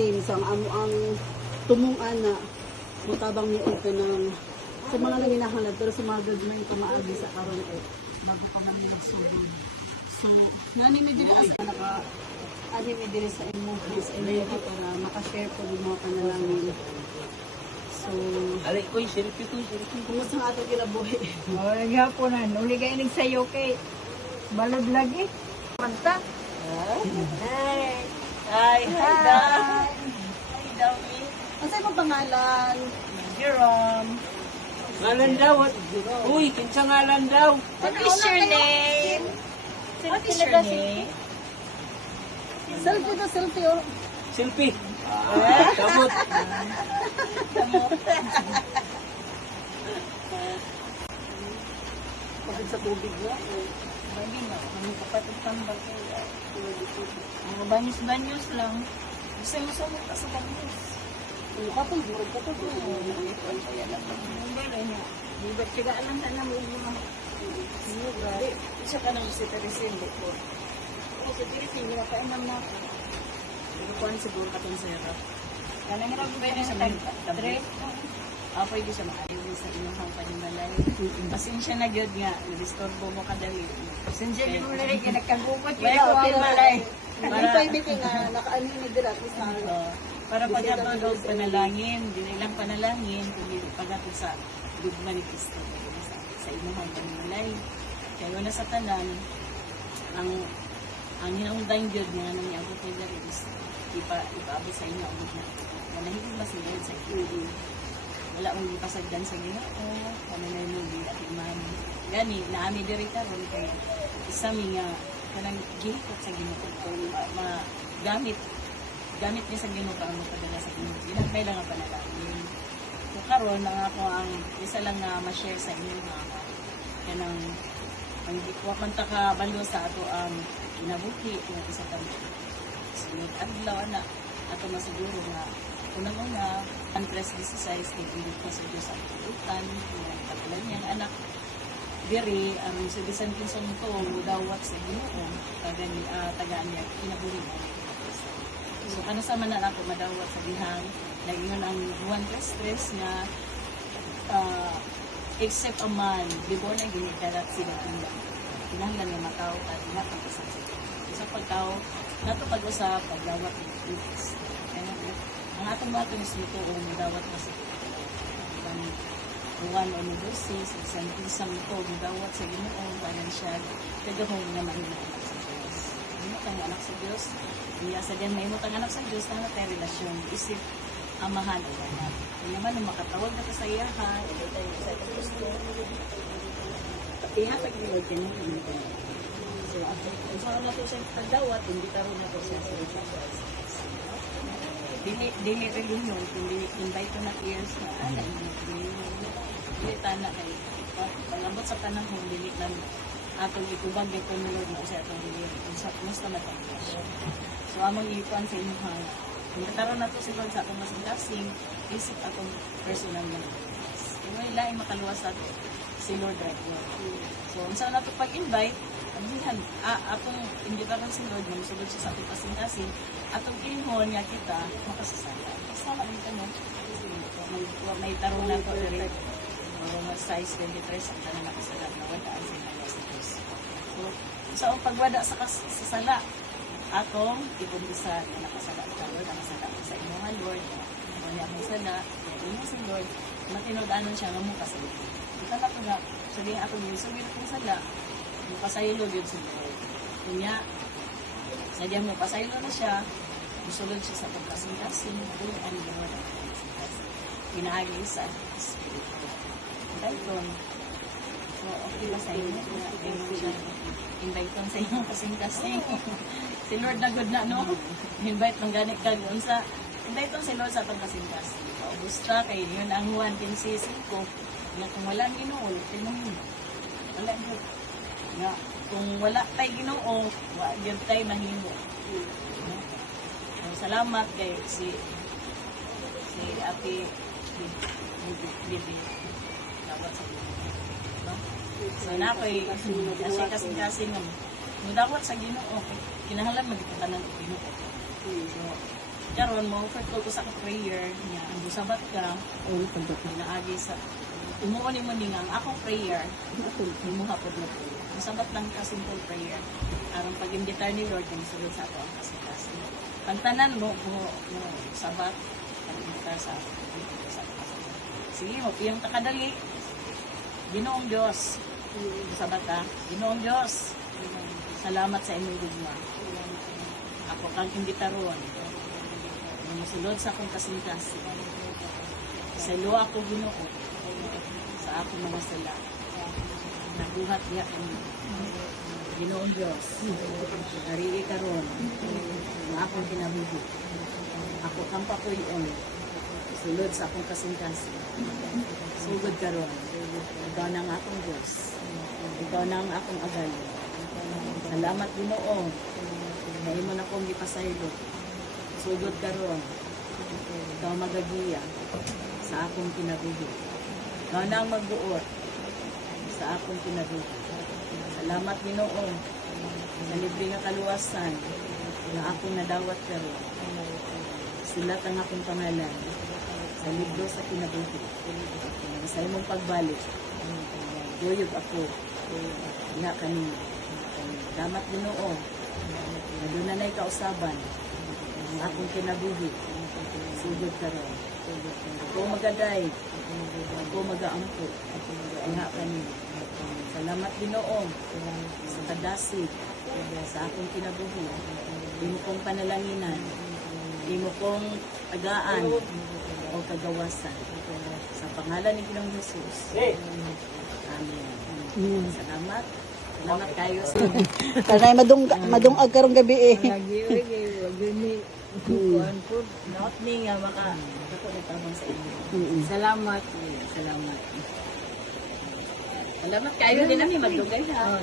itim. So, ang tumong ana, mutabang ni open ng sa mga nanginahanglan. Pero sa mga gagmay tumaagi sa karon eh. Bago pa man nila sugod. So, nani mi diri as naka ani mi diri sa emojis and para maka-share po yung mga panalangin. So, Alay ko, selfie ko, selfie. kumusta ang ato kinabuhi? Wala nga po na. Uli ka inig sa'yo kay balod lagi. Manta. Hi! Hi! Hi, Dam! Hi, Dami! Ano sa'yo pangalan? Jerome! Ngalan daw. Uy, kinsa ngalan daw. What is your name? What is your name? Selfie to selfie oh. Selfie. Kabot. Bakit sa tubig na? Bagi na. Ang kapatid tambal ko. Mga banyos-banyos lang. Gusto mo sa mukha sa banyos. Ano ka po? Murag ka po. Ang balay niya. Di ba siya alam ka na mo mga Isa ka nang si Teresin. kasi diri sila pa imam na. Kuhan siguro ka itong sera. Kanang ra Pwede sa mga Tre. pwede siya makaiwi sa inyong panimalay. Pasensya na gyud nga. Disturbo mo kadali. Pasensya gyud mo na rin kay nagkagubot May gyud ako okay ang na. balay. Para pwede ka nga nakaano ni dira at least na Para pagkatulog panalangin, di lang panalangin, kundi pagkatulog sa dugma ni Kristo sa inyong panalay. Kaya wala sa tanan, ang hinaundahin Diyod nga nang iabot ni Diyod is ipaabot sa inyo ang na. Manahigig ba sila sa inyo? Wala akong ipasagdan sa inyo. Kami na yung hindi at iman. Gani, naami diri karon kaya isa mi nga kanang gihikot sa Ginoo kung gamit niya sa Ginoo ang padala sa Ginoo. Ginagmay lang ang panalangin. So karon ang ako ang isa lang nga ma-share sa inyo nga kanang ang gikuha man ta ka balo sa ato ang inabuhi nga isa ka sunod adlaw na ato masiguro nga unang-una ang press exercise kay dili ko sa Dios ang tutan nga paglan niyang anak diri ang subisan kinson to mudawat sa Ginoo kagani tagaan niya kinabuhi so kana sa man ako madawat sa dihang nagingon ang Juan 3:3 nga except a man before na ginikarat sila kinahanglan nga mataw at nakapasag sa isa pagtao nato pag-usap pagdawat ng Diyos ang atong mga tunis nito o mudawat na sa Juan 1:6 isang isang ito mudawat sa Ginoo financial kagahong naman ng anak sa Diyos ang anak sa Diyos iya sa diyan may mutang anak sa Diyos na tayo relasyon isip amahan o anak kaya naman nung makatawag na sa iyahan ito tayo sa Kristo ihatag nila din so kung saan na ito siya pagdawat hindi karoon na ito siya sa dili religion kundi invite ko na ears na ala dili tana kay pangabot sa panahon dili lang atong itubag dito nilod na siya atong religion sa musta matapos so among ikuan sa inyo ha kung karon na ito si Lord sa atong masing-kasing isip atong personal na kung ilaing makaluwas sa si Lord right now so kung saan nato pag-invite abihan atong imbitaran si Lord magsugod siya sa atong kasing-kasing atong inhon nga kita makasasala kasama rin ka no may tarunan ko rin size 23 ang tanan nakasala na wadaan sa mga sa Diyos so ang pagwada sa sala atong ibumbisa na nakasala ka Lord nakasala sa inyong Lord wala mong sala inyong si Lord matinud-anon siya nga mong kasalit ito na ko nga sabihin atong yung sabihin atong sala yung pasaylo yun si Lord kunya sadyang mo pasaylo na siya musulod siya sa pagkasing-kasing doon ang gano'n pinaagi sa Espiritu dahil so okay ba sa inyo invite sa inyo kasing-kasing si Lord na good na no invite ng ganit ka sa invite si Lord sa pagkasing-kasing gusto kay yun ang 1:15 na kung wala ang Ginoo tinong wala yun nga kung wala tayo Ginoo wala tayo mahimo salamat kay si Ate Bibi dawat sa Ginoo so na ko'y kasi kasing-kasing mudawat sa Ginoo kinahanglan magkatanan ng Ginoo so Karon mo offer ko sa prayer niya. Ang sabat ka, Oh, pagkat. naagi sa umuon mo ni nga ang akong prayer. Imo hapot na po. Ang sabat lang ka simple prayer. Aron pag-imbitar ni Lord yung sulod sa ako ang kasikas. Pagtanan mo sabat pag-imbitar sa ako. Sige mo, piyang takadali. Ginoong Diyos. Sabat ha. Ginoong Diyos. Salamat sa inyong gugma. Ako kang imbitaron. Sulod sa akong kasingkas. Sa ilo ako Ginoo. Sa akong mga sala. Naguhat niya kami. Ginoong Diyos. Narii karon. Ang akong kinabuhi. Ako kang papuyon. Sulod sa akong kasingkas. Sugod karon. Ikaw na ang akong Diyos. Ikaw na ang akong agalo. Salamat Ginoo. Dahil mo na kong gipasaylo. Sugod karon. Ikaw magagiya sa akong kinabuhi. Ikaw na ang magbuot sa akong kinabuhi. Salamat Ginoo sa libre nga kaluwasan na akong nadawat karon. Silat ang akong pangalan sa libro sa kinabuhi. Sa imong pagbalik. Guyog ako. Diha kanina. Salamat Ginoo. Naduna na'y kausaban ang akong kinabuhi. Sugod karon. Ako magaday. Ako magaampo. Diha kanina. Salamat Ginoo sa kadasig sa akong kinabuhi. Imo kong panalanginan. Imo kong tagaan o kagawasan. Sa pangalan ni Ginoong Jesus. Amen. Salamat. Salamat kayo sa Kanay madungag karong gabi eh. Lagi, gani. Kuan po. not me nga makatulitamang sa inyo. Salamat. Salamat. Salamat kayo din namin magdugay ha.